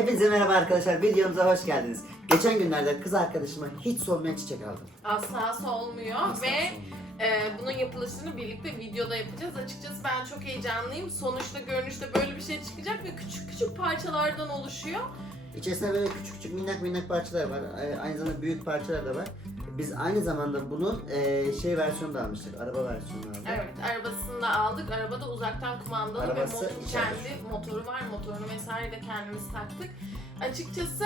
Hepinize merhaba arkadaşlar. Videomuza hoş geldiniz. Geçen günlerde kız arkadaşıma hiç solmayan çiçek aldım. Asla solmuyor Asla ve solmuyor. e, bunun yapılışını birlikte videoda yapacağız. Açıkçası ben çok heyecanlıyım. Sonuçta görünüşte böyle bir şey çıkacak ve küçük küçük parçalardan oluşuyor. İçerisinde böyle küçük küçük minnak minnak parçalar var. Ee, Aynı zamanda büyük parçalar da var. Biz aynı zamanda bunun e, şey versiyonu da almıştık. Araba versiyonu aldık. Evet, arabasını da aldık. Arabada uzaktan kumandalı Arabası ve motor, kendi motoru var. Motorunu vesaire de kendimiz taktık. Açıkçası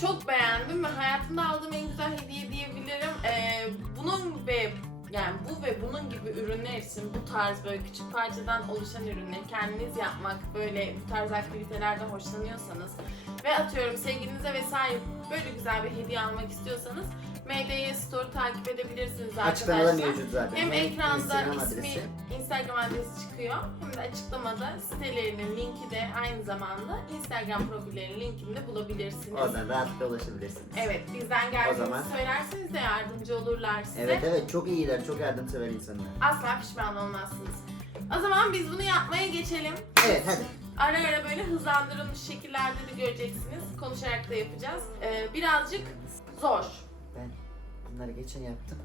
çok beğendim ve hayatımda aldığım en güzel hediye diyebilirim. Ee, bunun ve yani bu ve bunun gibi ürünler için bu tarz böyle küçük parçadan oluşan ürünleri kendiniz yapmak, böyle bu tarz aktivitelerden hoşlanıyorsanız ve atıyorum sevgilinize vesaire böyle güzel bir hediye almak istiyorsanız MDY Store takip edebilirsiniz Açıklamada arkadaşlar. mevcut zaten. Hem ekranda Instagram ismi, adresi. Instagram adresi çıkıyor. Hem de açıklamada sitelerinin linki de aynı zamanda Instagram profillerinin linkini de bulabilirsiniz. Oradan rahatlıkla ulaşabilirsiniz. Evet, bizden geldiğinizi zaman- söylerseniz de yardımcı olurlar size. Evet evet çok iyiler, çok yardımsever insanlar. Asla pişman olmazsınız. O zaman biz bunu yapmaya geçelim. Evet hadi. Ara ara böyle hızlandırılmış şekillerde de göreceksiniz. Konuşarak da yapacağız. Ee, birazcık zor. Bunları geçen yaptım.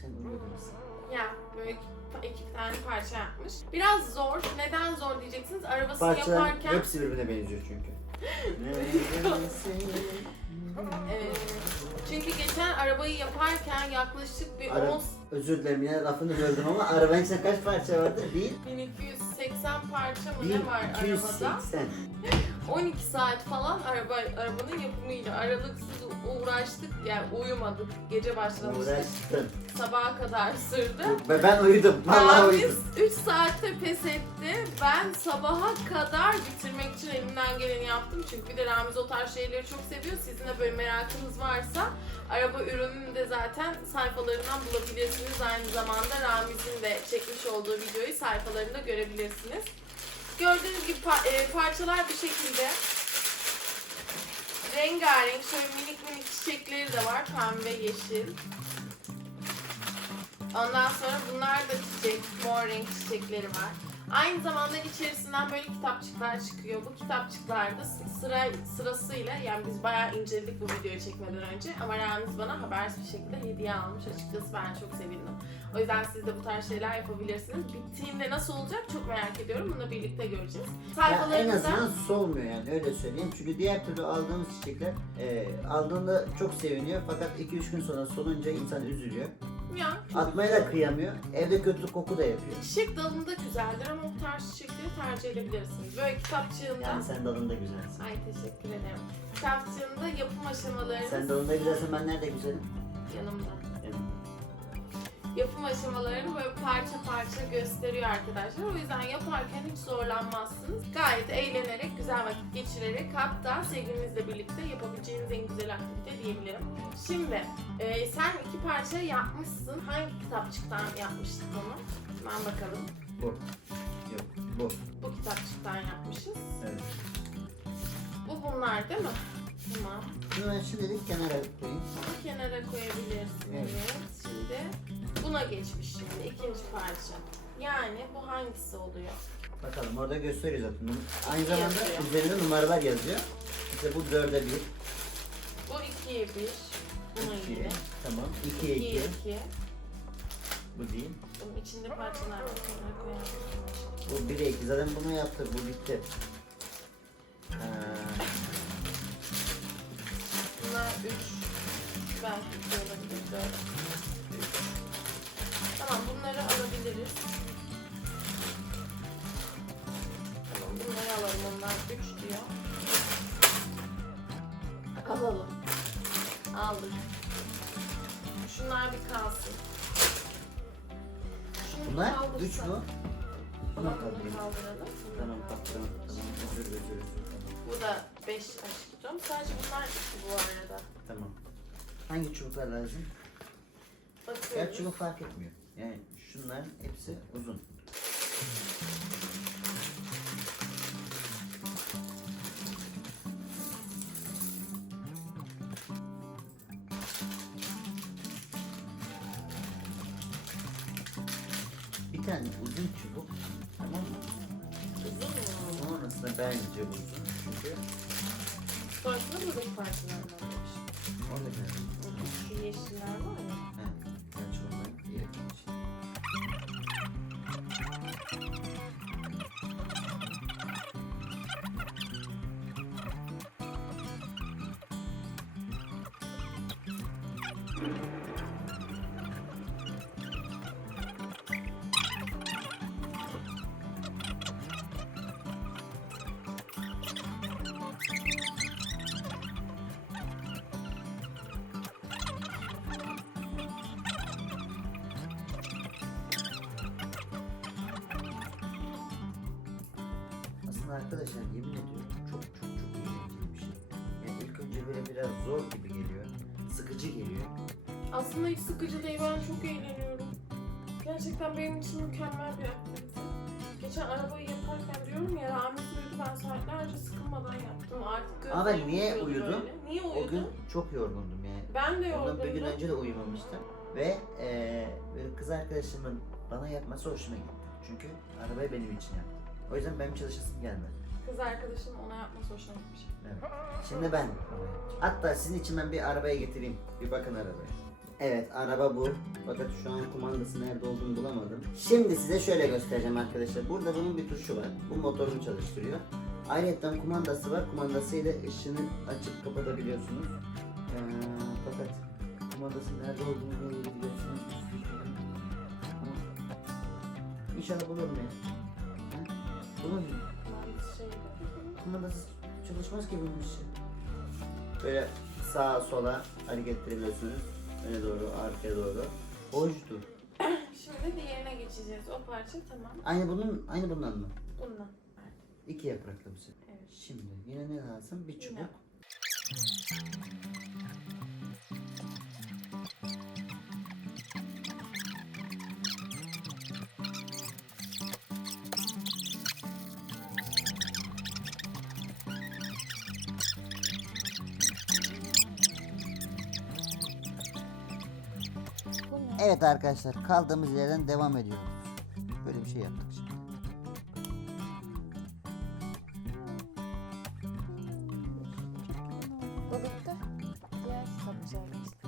Sen uyuyordun musun? Ya böyle iki, iki tane parça yapmış. Biraz zor. Neden zor diyeceksiniz. Arabasını Parçaların yaparken hepsi birbirine benziyor çünkü. Ee, çünkü geçen arabayı yaparken yaklaşık bir Ara- 10 Özür dilerim yine lafını böldüm ama arabanın içinde kaç parça vardı? Bir, 1280 parça mı ne var arabada? 280. 12 saat falan araba arabanın yapımıyla aralıksız uğraştık yani uyumadık. Gece başlamıştık. Uğraştın. Sabaha kadar sürdü. Ve ben uyudum. Vallahi Ramiz uyudum. 3 saatte pes etti. Ben sabaha kadar bitirmek için elimden geleni yaptım. Çünkü bir de Ramiz o tarz şeyleri çok seviyor. Sizin de böyle merakınız varsa araba ürününü de zaten sayfalarından bulabilirsiniz. Aynı zamanda Ramiz'in de çekmiş olduğu videoyu sayfalarında görebilirsiniz. Gördüğünüz gibi pa- e, parçalar bu şekilde. Rengarenk şöyle minik minik çiçekleri de var. Pembe, yeşil. Ondan sonra bunlar da çiçek, mor renk çiçekleri var. Aynı zamanda içerisinden böyle kitapçıklar çıkıyor. Bu kitapçıklarda sıra sırasıyla yani biz bayağı inceledik bu videoyu çekmeden önce ama Ramiz bana habersiz bir şekilde hediye almış. Açıkçası ben çok sevindim. O yüzden siz de bu tarz şeyler yapabilirsiniz. Bittiğinde nasıl olacak çok merak ediyorum. Bunu birlikte göreceğiz. Ya en azından solmuyor yani öyle söyleyeyim. Çünkü diğer türlü aldığımız çiçekler e, aldığında çok seviniyor fakat 2-3 gün sonra solunca insan üzülüyor. Ya Atmaya da kıyamıyor. Evde kötü koku da yapıyor. çiçek dalında güzeldir ama bu tarz çiçekleri tercih edebilirsiniz. Böyle kitapçığında Yani sen dalında güzelsin. Ay teşekkür ederim. Kitapçığında yapım aşamalarını Sen dalında güzelsen ben nerede güzelim? yanımda. Yapım aşamalarını böyle parça parça gösteriyor arkadaşlar. O yüzden yaparken hiç zorlanmazsınız. Gayet eğlenerek, güzel vakit geçirerek hatta sevgilinizle birlikte yapabileceğiniz en güzel aktivite diyebilirim. Şimdi e, sen iki parça yapmışsın. Hangi kitapçıktan yapmıştık onu? Hemen bakalım. bu. Yok bu. Bu kitapçıktan yapmışız. Evet. Bu bunlar değil mi? Tamam. Bunu ben şimdilik kenara koyayım. Bunu kenara koyabilirsin. Evet. Şimdi buna geçmiş şimdi ikinci parça. Yani bu hangisi oluyor? Bakalım orada gösteriyor zaten. Aynı İki zamanda yazıyor. üzerinde numaralar yazıyor. İşte bu 4'e 1. Bu 2'ye 1. Buna 2. yine. Tamam. 2'ye 2. 2'ye 2. Bu değil. Bunun içinde parçalar var. Bu 1'e 2. Zaten bunu yaptık. Bu bitti. Ha, 3 belki 2 olabilir 4 3 tamam bunları alabiliriz. Tamam bunları alalım. Onlar 3 diyor. Alalım. Aldık şunlar bir kalsın. Şunu Bunlar kaldırsak- mü? Tamam, Tamam bunu kaldıralım. Tamam, Tamam, tamam, tamam. Özür, özür, özür. Bu da 5 aşkım. Sadece bunlar iki bu arada. Tamam. Hangi çubuklar lazım? Bakıyoruz. çubuk fark etmiyor. Yani şunların hepsi uzun. Bir tane uzun çubuk tamam mı? Uzun mu? Sonrasında bence uzun çünkü Sonrasında buradaki parçalarından demiş. Arkadaşlar yemin ediyorum çok çok çok eğlenceli bir şey. Yani ilk önce böyle biraz zor gibi geliyor. Sıkıcı geliyor. Aslında hiç sıkıcı değil. Ben çok eğleniyorum. Gerçekten benim için mükemmel bir aktivite. Geçen arabayı yaparken diyorum ya Ramiz uyudu ben saatlerce sıkılmadan yaptım. Artık Ama ben niye uyudum? böyle. Niye uyudun? O gün çok yorgundum yani. ben de Ondan bir gün yorgundum. önce de uyumamıştım. Ve böyle kız arkadaşımın bana yapması hoşuma gitti. Çünkü arabayı benim için yaptı. O yüzden benim çalışasım gelmedi. Kız arkadaşım ona yapması hoşuna gitmiş. Evet. Şimdi ben. Hatta sizin için ben bir arabaya getireyim. Bir bakın arabaya. Evet araba bu. Fakat şu an kumandası nerede olduğunu bulamadım. Şimdi size şöyle göstereceğim arkadaşlar. Burada bunun bir tuşu var. Bu motorunu çalıştırıyor. Ayrıca kumandası var. Kumandasıyla ışını açıp kapatabiliyorsunuz. Ee, fakat kumandası nerede olduğunu nereye gidiyorsunuz? İnşallah bulurum ya. Şey kumandasız çalışmaz ki bunun işi. Böyle sağa sola hareket ettirebiliyorsunuz. Öne doğru, arkaya doğru. Hoştur. Şimdi diğerine geçeceğiz. O parça tamam. Aynı bunun, aynı bundan mı? Bundan. İki yapraklı bir şey. Evet. Şimdi yine ne lazım? Bir çubuk. Yine. Evet arkadaşlar kaldığımız yerden devam ediyoruz. Böyle bir şey yaptık şimdi. Bu bitti. Diğer kitapçıya geçtik.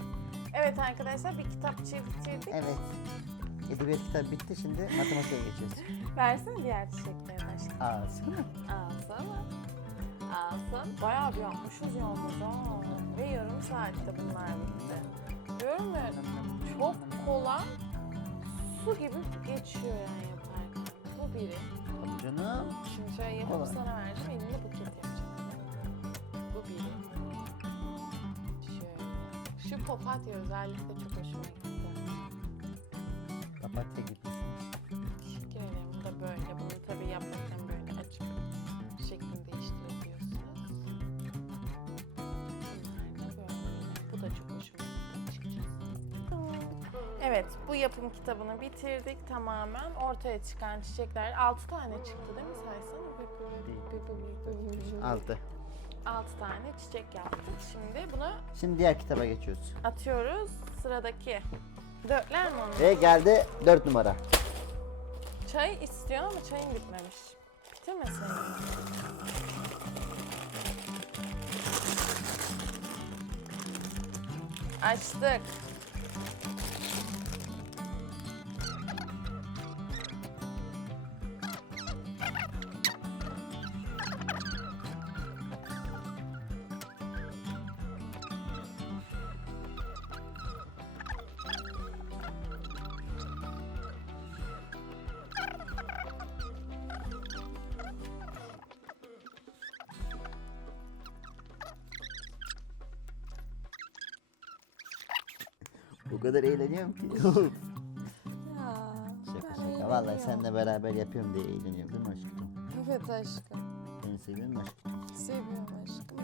Evet arkadaşlar bir kitapçıya bitirdik. Evet. Edebiyat kitabı bitti şimdi matematiğe geçiyoruz. Versene diğer çiçekleri başka. Ağzı mı? Alsana. Alsın. Bayağı bir yapmışız yalnız ha. Ve yarım saatte bunlar bitti. Gibi geçiyor yani yaparken. Bu biri. Canım. Şimdi şöyle yapıp Kolay. sana vereceğim. Elimde buket yapacağım. Bu biri. Şöyle. Şu papatya özellikle çok hoşuma gitti. Papatya gibisin. Evet, bu yapım kitabını bitirdik tamamen. Ortaya çıkan çiçekler 6 tane çıktı değil mi saysana? Altı. 6 tane çiçek yaptık. Şimdi bunu Şimdi diğer kitaba geçiyoruz. atıyoruz. Sıradaki. Dörtler mi onu? Ve geldi dört numara. Çay istiyor ama çayın bitmemiş. Bitirmeseydin. Açtık. O kadar eğleniyorum ki. Ya, şaka şaka. Vallahi seninle beraber yapıyorum diye eğleniyorum değil mi aşkım? Evet aşkım. Beni seviyor musun aşkım? Seviyorum aşkım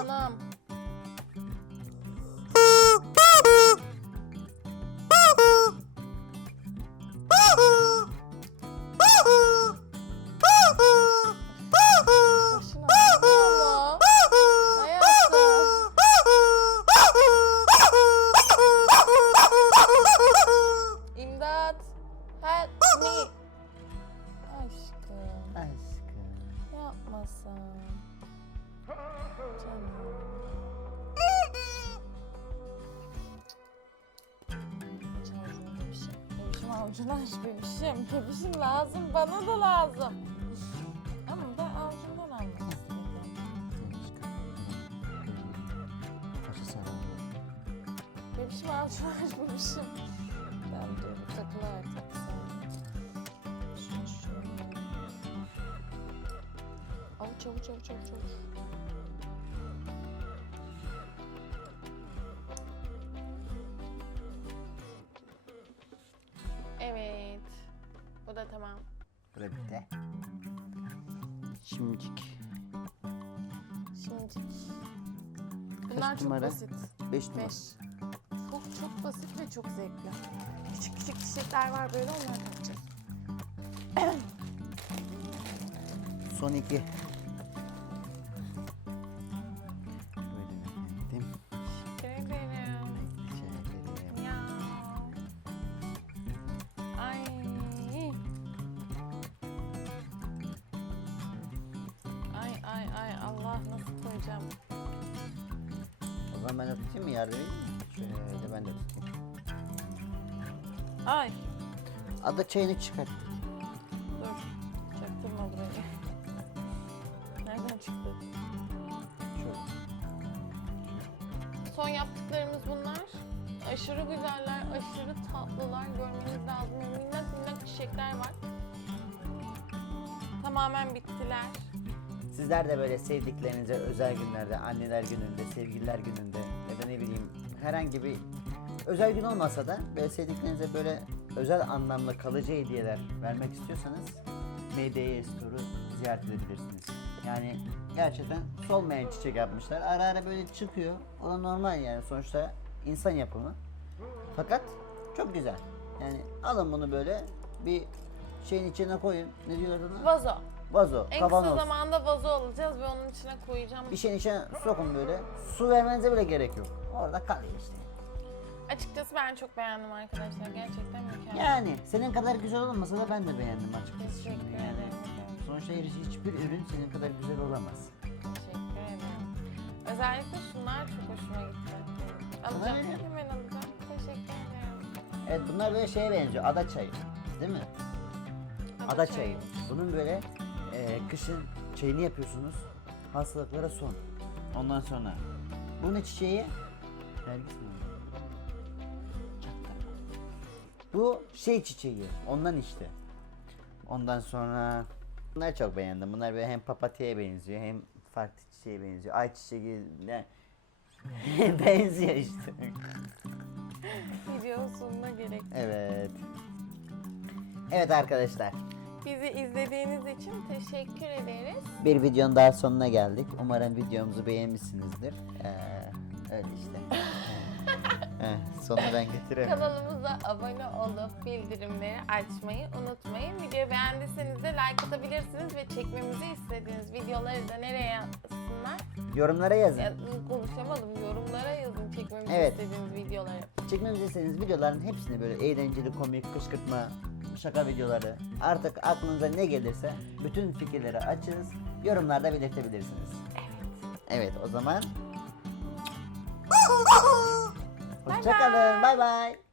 Canım. Bebişim. Bebişim lazım. Bana da lazım. Ama ben avucundan almak istedim. Paça sarılıyor. Bebişim avucunu aç bebişim. Ben diyorum takılı artık. Şunu şöyle. Avuç avuç avuç avuç avuç. Tamam. Bu da bitti. Şimdicik. Şimdicik. Bunlar çok numara? basit. 5 numara. 5. Çok çok basit ve çok zevkli. Küçük küçük çiçekler var böyle onları takacağız. Son iki. Koyacağım? O zaman ben de tutayım mı? Yardım edeyim mi? Şöyle ben de tutayım. Ay. Ada çayını çıkar. Dur. Çaktırma burayı. Nereden çıktı? Şöyle. Son yaptıklarımız bunlar. Aşırı güzeller, aşırı tatlılar. Görmeniz lazım. Minnak minnak çiçekler var. Tamamen bittiler. Sizler de böyle sevdiklerinize özel günlerde, anneler gününde, sevgililer gününde ya da ne bileyim herhangi bir özel gün olmasa da böyle sevdiklerinize böyle özel anlamlı kalıcı hediyeler vermek istiyorsanız MDY Store'u ziyaret edebilirsiniz. Yani gerçekten solmayan çiçek yapmışlar. Ara ara böyle çıkıyor. O da normal yani sonuçta insan yapımı. Fakat çok güzel. Yani alın bunu böyle bir şeyin içine koyun. Ne diyorlar ona? Vazo. Vazo, En kavanoz. kısa zamanda vazo alacağız ve onun içine koyacağım. Bir şeyin içine sokun böyle. Su vermenize bile gerek yok. Orada kalıyor işte. Açıkçası ben çok beğendim arkadaşlar. Gerçekten mükemmel. Yani senin kadar güzel olmasa da ben de beğendim açıkçası. Teşekkür şimdi ederim. Yani. Sonuçta hiç- hiçbir ürün senin kadar güzel olamaz. Teşekkür ederim. Özellikle şunlar çok hoşuma gitti. Alacağım. Mi? Hemen alacağım. Teşekkür ederim. Evet bunlar böyle şeye benziyor. Ada çayı. Değil mi? Ada çayı. Bunun böyle e, kışın çayını yapıyorsunuz. Hastalıklara son. Ondan sonra. Bu ne çiçeği? Nergis mi? Çaktırma. Bu şey çiçeği. Ondan işte. Ondan sonra bunları çok beğendim. Bunlar böyle hem papatyaya benziyor hem farklı çiçeğe benziyor. Ay çiçeğine benziyor işte. Videonun sonuna gerek. Evet. Evet arkadaşlar. Bizi izlediğiniz için teşekkür ederiz. Bir videonun daha sonuna geldik. Umarım videomuzu beğenmişsinizdir. Ee, öyle işte. Heh, sonunu ben getiremiyorum. Kanalımıza abone olup bildirimleri açmayı unutmayın. Videoyu beğendiyseniz de like atabilirsiniz ve çekmemizi istediğiniz videoları da nereye yazsınlar? Yorumlara yazın. Ya, konuşamadım. Yorumlara yazın çekmemizi Evet. istediğiniz videoları. Çekmemizi istediğiniz videoların hepsini böyle eğlenceli, komik, kışkırtma, şaka videoları artık aklınıza ne gelirse bütün fikirleri açığız. Yorumlarda belirtebilirsiniz. Evet. Evet o zaman Hoşçakalın. Bay bay.